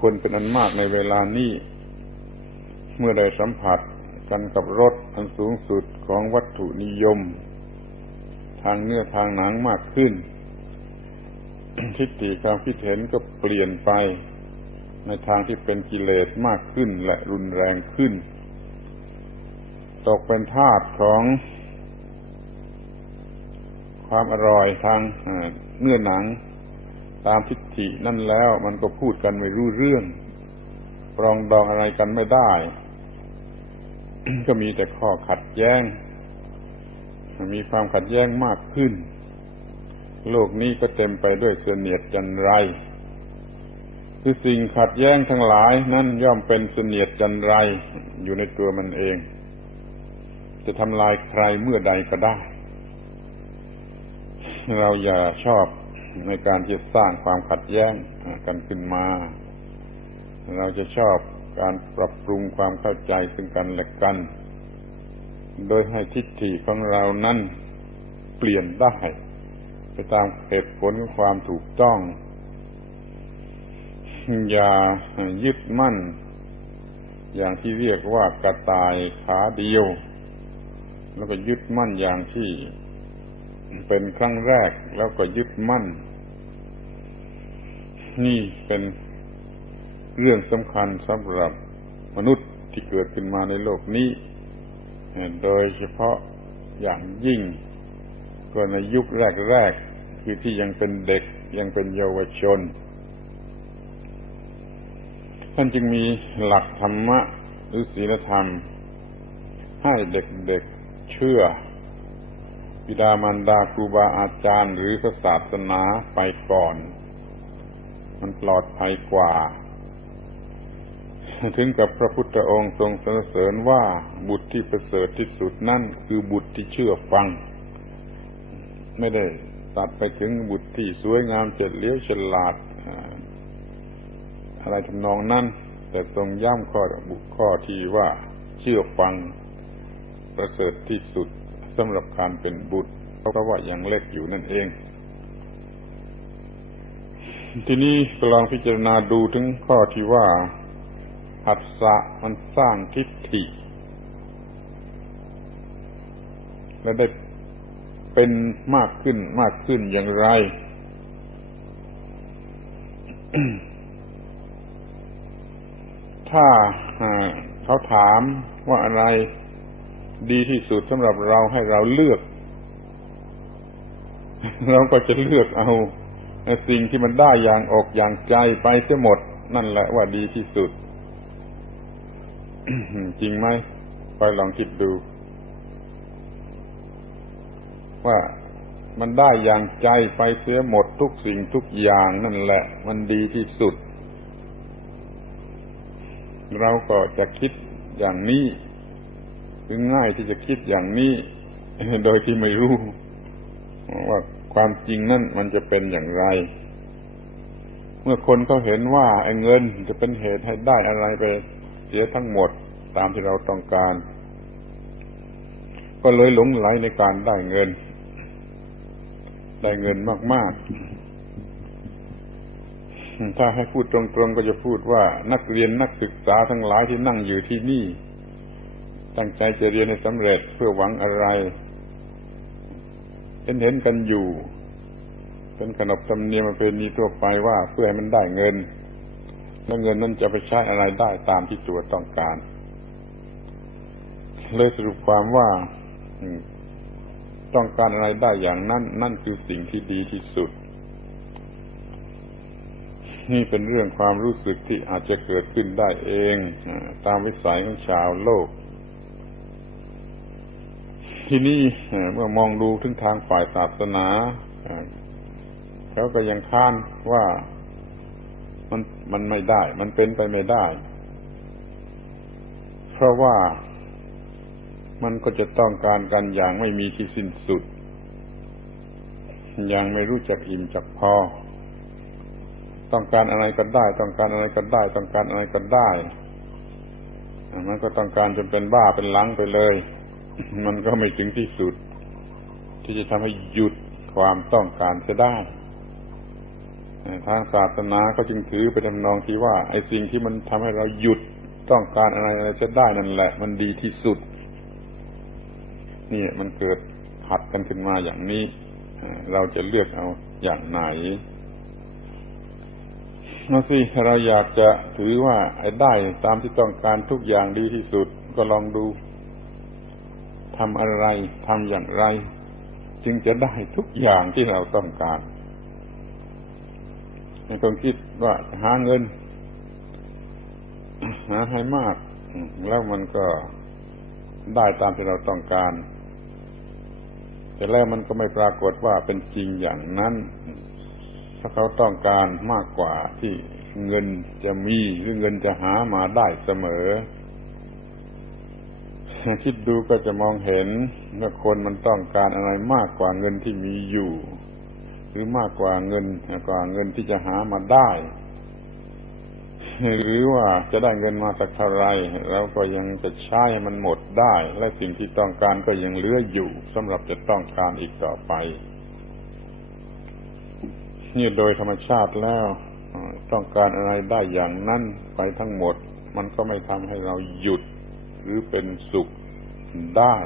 คนเป็นอันมากในเวลานี้ เมื่อได้สัมผัสกันกับรสอันสูงสุดของวัตถุนิยม ทางเนื้อทางหนังมากขึ้น ทิฏฐิความคิดเห็นก็เปลี่ยนไป ในทางที่เป็นกิเลสมากขึ้นและรุนแรงขึ้น ตกเป็นทาสของความอร่อยทางเนื้อหนัง ตามทิฏฐินั่นแล้วมันก็พูดกันไม่รู้เรื่อง ปรองดองอะไรกันไม่ได้ ก็มีแต่ข้อขัดแย้ง มีความขัดแย้งมากขึ้น โลกนี้ก็เต็มไปด้วยเสนียดจันไรคือสิ่งขัดแย้งทั้งหลายนั่นย่อมเป็นเสนียดจันไรอยู่ในตัวมันเอง จะทำลายใครเมื่อใดก็ได้ เราอย่าชอบ ในการที่สร้างความขัดแย้งกันขึ้นมา เราจะชอบการปรับปรุงความเข้าใจซึ่งกันและกัน โดยให้ทิฏฐิของเรานั้นเปลี่ยนได้ ไปตามเหตุผลของความถูกต้อง อย่ายึดมั่น อย่างที่เรียกว่ากระต่ายขาเดียว แล้วก็ยึดมั่นอย่างที่ เป็นครั้งแรกแล้วก็ยึดมั่น นี่เป็นเรื่องสำคัญสำหรับมนุษย์ที่เกิดขึ้นมาในโลกนี้ โดยเฉพาะอย่างยิ่ง ก็ในยุคแรกๆคือที่ยังเป็นเด็กยังเป็นเยาวชน ท่านจึงมีหลักธรรมะหรือศีลธรรม ให้เด็กๆเชื่อ บิดามารดาครูบาอาจารย์หรือพระศาสนาไปก่อน มันปลอดภัยกว่า ถึงกับพระพุทธองค์ทรงสรรเสริญว่าบุตรที่ประเสริฐที่สุดนั่นคือบุตรที่เชื่อฟัง ไม่ได้ตัดไปถึงบุตรที่สวยงามเจ็ดเลี้ยวฉลาด อะไรทำนองนั้นแต่ทรงย้ำข้อบุข้อที่ว่าเชื่อฟังประเสริฐที่สุด สำหรับการเป็นบุตรเพราะว่ายังเล็กอยู่นั่นเอง ทีนี้ลองพิจารณาดูถึงข้อที่ว่าหัสสะมันสร้างทิฏฐิ และได้เป็นมากขึ้นมากขึ้นอย่างไร ถ้าเขาถามว่าอะไร ดีที่สุดสำหรับเราให้เราเลือก เราก็จะเลือกเอาสิ่งที่มันได้อย่างอกอย่างใจไปเสียหมด นั่นแหละว่าดีที่สุด จริงไหมไปลองคิดดู ว่ามันได้อย่างใจไปเสียหมดทุกสิ่งทุกอย่างนั่นแหละ มันดีที่สุด เราก็จะคิดอย่างนี้ คือง่ายที่จะคิดอย่างนี้โดยที่ไม่รู้ว่าความจริงนั่นมันจะเป็นอย่างไร เมื่อคนเขาเห็นว่าไอ้เงินจะเป็นเหตุให้ได้อะไรไปเสียทั้งหมดตามที่เราต้องการ ก็เลยหลงไหลในการได้เงิน ได้เงินมาก ๆ ถ้าให้พูดตรงๆก็จะพูดว่านักเรียนนักศึกษาทั้งหลายที่นั่งอยู่ที่นี่ ตั้งใจจะเรียนให้สำเร็จเพื่อหวังอะไรเห็นเห็นกันอยู่ เป็นขนบธรรมเนียมประเพณีทั่วไปว่าเพื่อให้มันได้เงิน แล้วเงินนั้นจะไปใช้อะไรได้ตามที่ตัวต้องการ เลยสรุปความว่าต้องการอะไรได้อย่างนั้น นั่นคือสิ่งที่ดีที่สุด นี่เป็นเรื่องความรู้สึกที่อาจจะเกิดขึ้นได้เอง ตามวิสัยของชาวโลก ที่นี่เมื่อมองดูถึงทางฝ่ายศาสนาเขาก็ยังค้านว่ามันมันไม่ได้ มันเป็นไปไม่ได้ เพราะว่ามันก็จะต้องการกันอย่างไม่มีที่สิ้นสุด อย่างไม่รู้จักอิ่มจักพอ ต้องการอะไรก็ได้ ต้องการอะไรก็ได้ ต้องการอะไรก็ได้ มันก็ต้องการจนเป็นบ้าเป็นหลังไปเลย มันก็ไม่ถึงที่สุด ที่จะทำให้หยุดความต้องการจะได้ ทางศาสนาก็จึงถือไปทำนองที่ว่า ไอ้สิ่งที่มันทำให้เราหยุดต้องการอะไรอะไรจะได้นั่นแหละ มันดีที่สุด นี่มันเกิดหัดกันขึ้นมาอย่างนี้ เราจะเลือกเอาอย่างไหนมาสิถ้าเราอยากจะถือว่าไอ้ได้ตามที่ต้องการทุกอย่างดีที่สุด ก็ลองดู ทำอะไรทำอย่างไร จึงจะได้ทุกอย่างที่เราต้องการให้คนคิดว่าหาเงิน หาให้มาก แล้วมันก็ได้ตามที่เราต้องการ แต่แล้วมันก็ไม่ปรากฏว่าเป็นจริงอย่างนั้น ถ้าเขาต้องการมากกว่าที่เงินจะมีหรือเงินจะหามาได้เสมอ คิดดูก็จะมองเห็นว่าคนมันต้องการอะไรมากกว่าเงินที่มีอยู่ หรือมากกว่าเงินกว่าเงินที่จะหามาได้ หรือว่าจะได้เงินมาสักเท่าไรแล้วก็ยังจะใช้มันหมดได้ และสิ่งที่ต้องการก็ยังเหลืออยู่สำหรับจะต้องการอีกต่อไปนี่โดยธรรมชาติแล้ว ต้องการอะไรได้อย่างนั้นไปทั้งหมด มันก็ไม่ทำให้เราหยุด หรือเป็นสุขได้